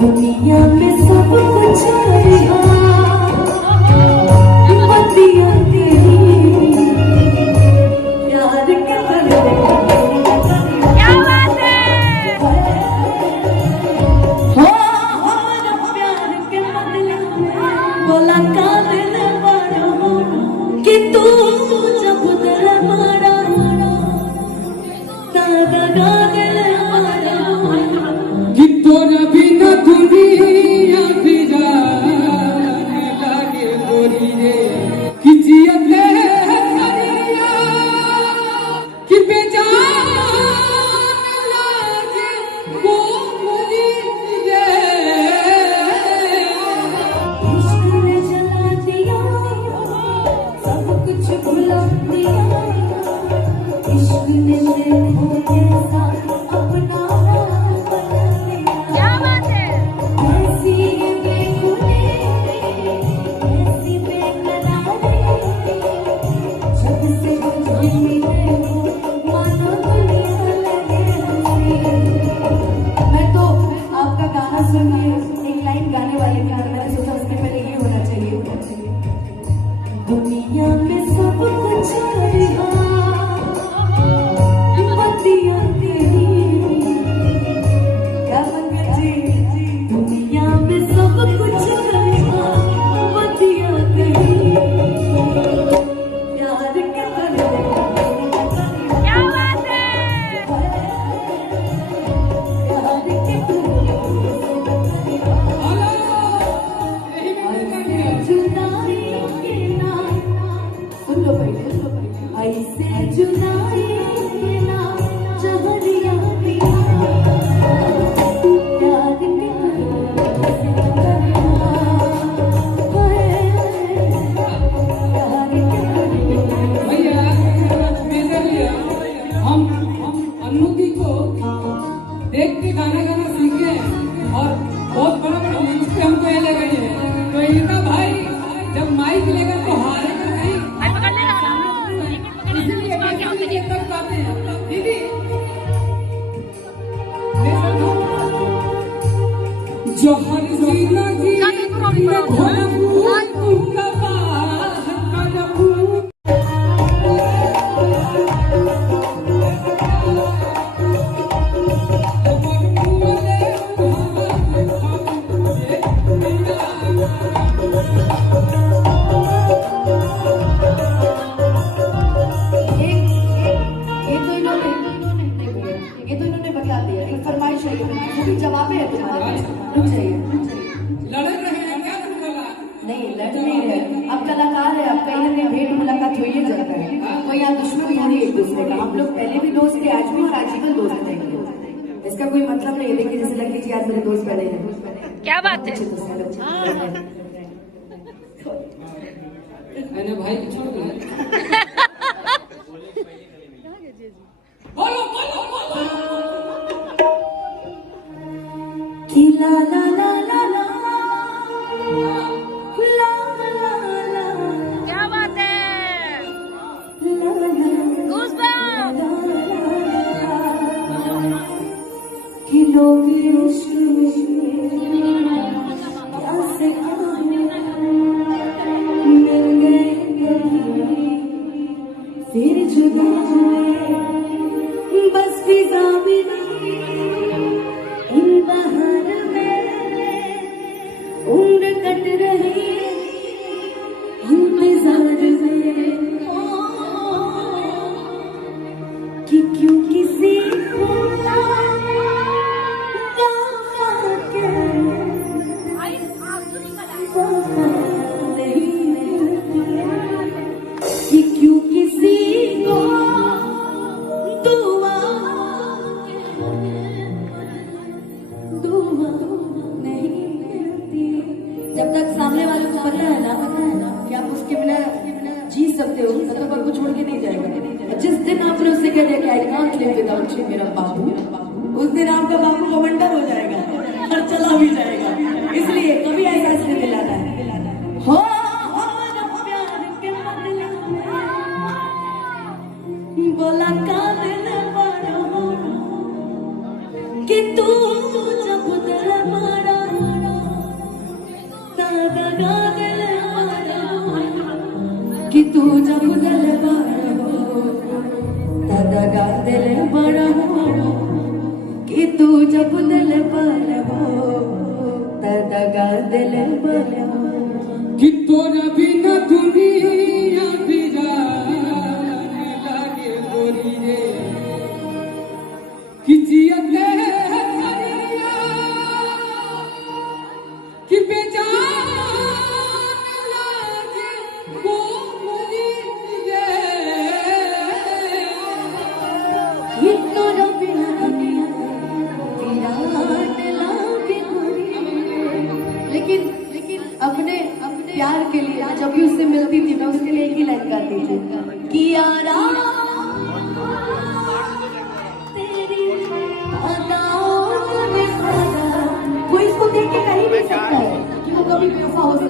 दुनिया में सब कुछ करिहा बतिया तेरी प्यार के क्या बात है हो हमारा प्यार के बदले बोला का दिल बड़ा कि तू जब दिल बड़ा दादा दिल बड़ा कि तोरा बिना दुनिया फिजा लागे गोरी रे कि जियते करिया कि बेजान लागे गोरी रे इश्क ने जला दिया सब कुछ भुला दिया इश्क ने देखो कैसा अपना बना दिया क्या बात है ऐसी बेखुदी ऐसी बेकरारी जब से तुझे मिले हो मानो दुनिया लगे हंसी मैं तो आपका गाना सुन के एक लाइन गाने वाले थी और मैंने सोचा उसके पहले ये होना चाहिए दुनिया में सब कुछ करिहा बतिया तेरी क्या पंकज जी दुनिया में सब कुछ करिहा बतिया तेरी प्यार के बदले क्या बात है प्यार के जुदाई के नाम सुन लो पहले ऐसे जुदाई के नाम जहरिया पिया प्यार के भैया मेरे लिए हम अन्नूदी को देख के गाना गाना सीखे और बहुत बड़ा बड़ा मंच पे हमको ये लगा है तो इनका भाई जब माइक लेगा तो हारेगा नहीं इसलिए तब गाते हैं दीदी जो हर जिंदगी में भोला तुमका बात का फूल ये तो इन्होंने बता दिया एक फरमाइश है वो भी जवाब है तुम्हारा रुक जाइए लड़ रहे हैं क्या तुम बोला नहीं लड़ नहीं रहे अब कलाकार है अब कहीं ना कहीं भेंट मुलाकात हो ही जाता है कोई यहाँ दुश्मन थोड़ी एक दूसरे का हम लोग पहले भी दोस्त थे आज भी और आजीवन दोस्त रहेंगे इसका कोई मतलब नहीं है देखिए जैसे लगे जी आज मेरे दोस्त पहले हैं क्या बात है मैंने भाई को छोड़ दिया बोलो बोलो बोलो कि ला ला ला ला ला ला ला ला क्या बात है ला ला गूज़बम्प कि लोग इश्क क्या से मिल गए कभी फिर जुदा हुए बस फिजा मिली इन बहार में उम्र कट रही इंतजार में कि क्यों किसी को कि क्यों किसी को दुआ नहीं मिलती जब तक सामने वाले को पता है ना कि आप उसके बिना जी सकते हो तब तक आपको छोड़ के नहीं जाएगा जिस दिन आपने उससे कह दिया कि I can't live without you मेरा बाबू उस दिन आपका बाबू कमेंटर हो जाएगा और चला भी जाएगा इसलिए कभी ऐसा इसलिए दिलाना है हो हमारा प्यार के बदले बोला का दिल बड़ा कि तू जब दिल बड़ा दिल बना कि तोरा बिना दुनिया बिराने लागे गोरी रे कि जियते मरिया कि बेजान लागे गोरी रे ये तोरा बिना दुनिया विराट लागे गोरी। लेकिन अपने प्यार के लिए मैं जब भी उससे मिलती थी मैं उसके लिए एक ही लाइन गाती थी कि यारा तेरी अदाओं में खड़ा। कोई इसको देख के कह ही नहीं सकता है कि वो कभी बेवफा हो सकता है।